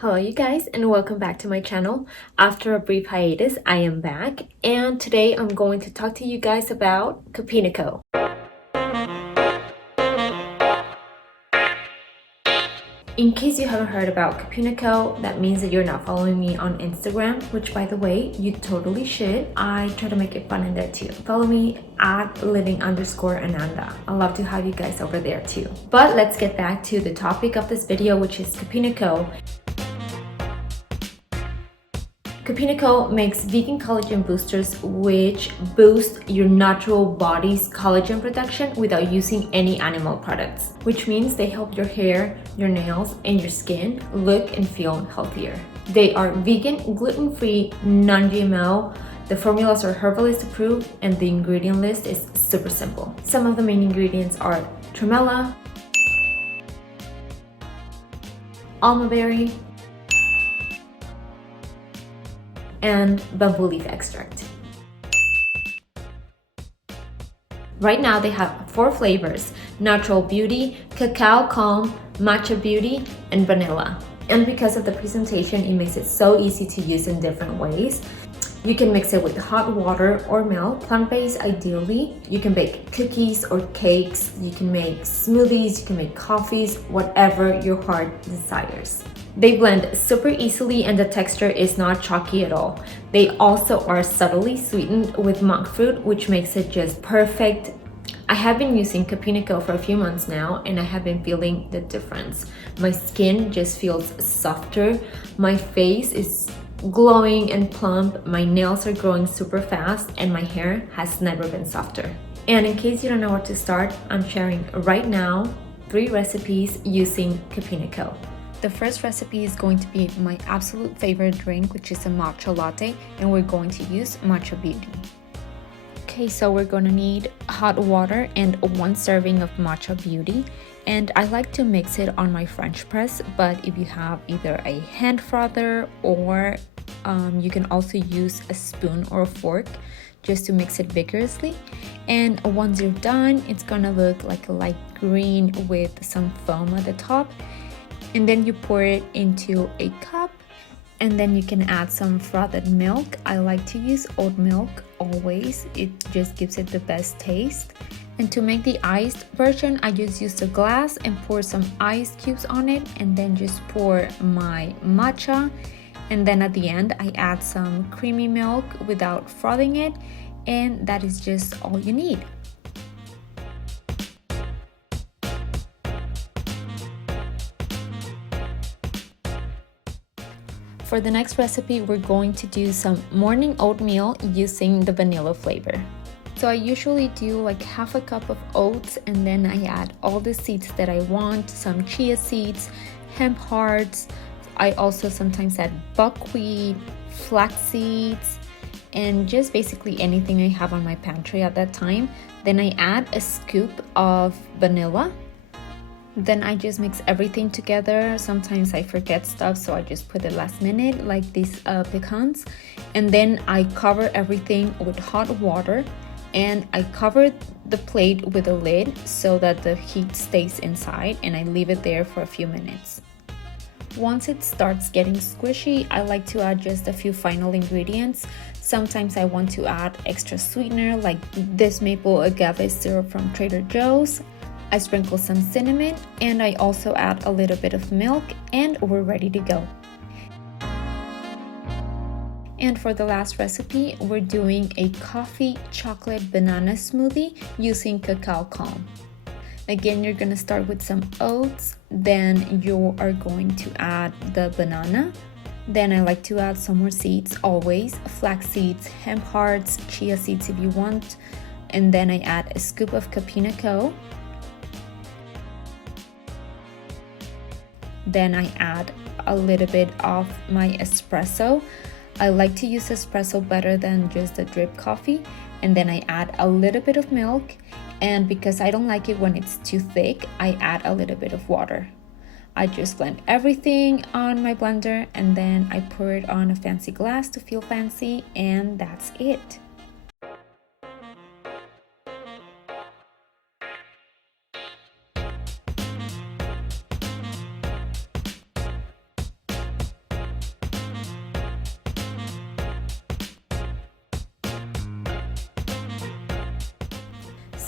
Hello you guys and welcome back to my channel. After a brief hiatus, I am back and today I'm going to talk to you guys about COPINA CO. In case you haven't heard about COPINA CO, that means that you're not following me on Instagram, which by the way, you totally should. I try to make it fun in there too. Follow me at living_Ananda. I love to have you guys over there too. But let's get back to the topic of this video, which is COPINA CO. COPINA CO makes vegan collagen boosters which boost your natural body's collagen production without using any animal products, which means they help your hair, your nails, and your skin look and feel healthier. They are vegan, gluten-free, non-GMO. The formulas are herbalist approved and the ingredient list is super simple. Some of the main ingredients are tremella, almond berry, and bamboo leaf extract. Right now they have 4 flavors: Natural Beauty, Cacao Calm, Matcha Beauty, and Vanilla. And because of the presentation, it makes it so easy to use in different ways. You can mix it with hot water or milk, plant-based ideally. You can bake cookies or cakes, you can make smoothies, you can make coffees, whatever your heart desires. They blend super easily and the texture is not chalky at all. They also are subtly sweetened with monk fruit, which makes it just perfect. I have been using COPINA CO for a few months now and I have been feeling the difference. My skin just feels softer, my face is glowing and plump, my nails are growing super fast, and my hair has never been softer. And in case you don't know where to start, I'm sharing right now 3 recipes using COPINA CO. The first recipe is going to be my absolute favorite drink, which is a matcha latte, and we're going to use Matcha Beauty. Okay, so we're going to need hot water and 1 serving of Matcha Beauty, and I like to mix it on my French press, but if you have either a hand frother or you can also use a spoon or a fork just to mix it vigorously. And once you're done, it's gonna look like a light green with some foam at the top. And then you pour it into a cup and then you can add some frothed milk. I like to use oat milk always, it just gives it the best taste. And to make the iced version, I just used a glass and pour some ice cubes on it and then just pour my matcha. And then at the end, I add some creamy milk without frothing it, and that is just all you need. For the next recipe, we're going to do some morning oatmeal using the vanilla flavor. So I usually do like half a cup of oats and then I add all the seeds that I want, some chia seeds, hemp hearts. I also sometimes add buckwheat, flax seeds, and just basically anything I have on my pantry at that time. Then I add a scoop of vanilla. Then I just mix everything together. Sometimes I forget stuff, so I just put it last minute, like these pecans. And then I cover everything with hot water and I cover the plate with a lid so that the heat stays inside, and I leave it there for a few minutes. Once it starts getting squishy, I like to add just a few final ingredients. Sometimes I want to add extra sweetener like this maple agave syrup from Trader Joe's. I sprinkle some cinnamon and I also add a little bit of milk and we're ready to go. And for the last recipe, we're doing a coffee chocolate banana smoothie using Cacao Calm. Again, you're gonna start with some oats, then you are going to add the banana. Then I like to add some more seeds, always, flax seeds, hemp hearts, chia seeds if you want. And then I add a scoop of COPINA CO. Then I add a little bit of my espresso. I like to use espresso better than just the drip coffee. And then I add a little bit of milk. And because I don't like it when it's too thick, I add a little bit of water. I just blend everything on my blender and then I pour it on a fancy glass to feel fancy, and that's it.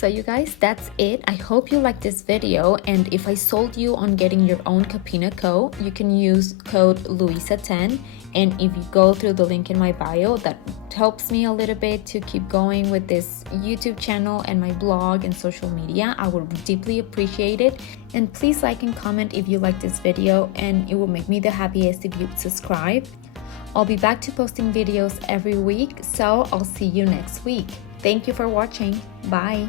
So you guys, that's it. I hope you liked this video, and if I sold you on getting your own COPINA CO, you can use code Luisa10, and if you go through the link in my bio, that helps me a little bit to keep going with this YouTube channel and my blog and social media. I would deeply appreciate it. And please like and comment if you like this video, and it will make me the happiest if you subscribe. I'll be back to posting videos every week, so I'll see you next week. Thank you for watching. Bye.